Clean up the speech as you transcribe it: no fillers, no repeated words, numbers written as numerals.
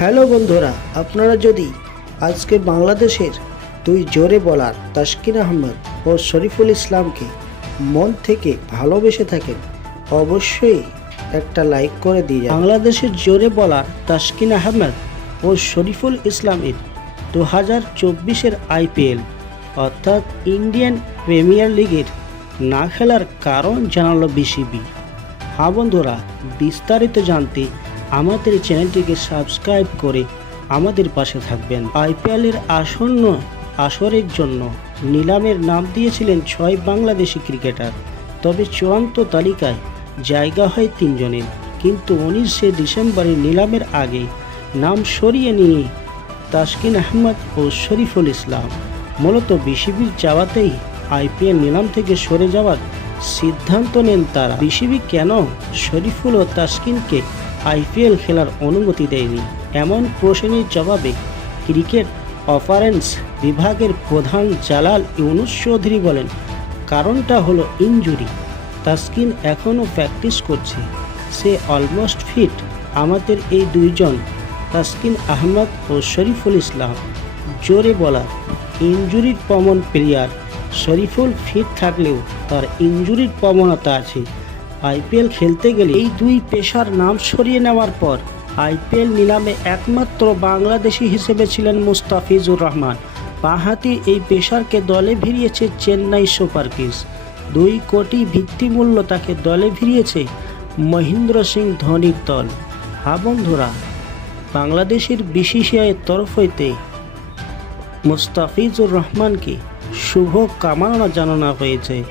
Hello বন্ধুরা, আপনারা যদি আজকে বাংলাদেশের দুই জোরে বলার তাসকিন আহমেদ ও শরীফুল ইসলামকে মন থেকে ভালোবেসে থাকেন, অবশ্যই একটা লাইক করে দিয়ে যান। বাংলাদেশের জোরে বলার তাসকিন আহমেদ ও শরীফুল ইসলামের 2024-এর IPL অর্থাৎ ইন্ডিয়ান প্রিমিয়ার লিগের না খেলার কারণ জানালো বিসিবি। হ্যাঁ বন্ধুরা, বিস্তারিত জানতে আমাদের চ্যানেলটিকে সাবস্ক্রাইব করে আমাদের পাশে থাকবেন। IPL-এর আসন্ন আসরের জন্য নিলামের নাম দিয়েছিলেন 6 বাংলাদেশি ক্রিকেটার, তবে চূড়ান্ত তালিকায় জায়গা হয় 3 জনের। কিন্তু 19শে ডিসেম্বরের নিলামের আগে নাম সরিয়ে নিয়ে তাসকিন আহমেদ ও শরীফুল ইসলাম মূলত বিসিবির চাওয়াতেই IPL নিলাম থেকে সরে যাওয়ার সিদ্ধান্ত নেন তারা। বিসিবি কেন শরীফুল ও তাসকিনকে IPL খেলার অনুমতি দেয়নি, এমন প্রশ্নের জবাবে ক্রিকেট অপারেন্স বিভাগের প্রধান জালাল ইউনুস চৌধুরী বলেন, কারণটা হলো ইনজুরি। তাসকিন এখনও প্র্যাকটিস করছে, সে অলমোস্ট ফিট। আমাদের এই দুইজন, তাসকিন আহমেদ ও শরীফুল ইসলাম, জোরে বলার ইনজুরির প্রবণ প্লেয়ার। শরীফুল ফিট থাকলেও তার ইনজুরির প্রবণতা আছে। IPL খেলতে গেলে এই দুই পেসার নাম সরিয়ে নেওয়ার পর IPL নিলামে একমাত্র বাংলাদেশি হিসেবে ছিলেন মুস্তাফিজুর রহমান। বাঁহাতি এই পেসারকে দলে ভিড়িয়েছে চেন্নাই সুপার কিংস। 2 কোটি ভিত্তিমূল্য তাকে দলে ভিড়িয়েছে মহেন্দ্র সিং ধোনির দল। হ্যাঁ বন্ধুরা, বাংলাদেশের BCCI-এর তরফ হইতে মুস্তাফিজুর রহমানকে শুভ কামনা জানানো হয়েছে।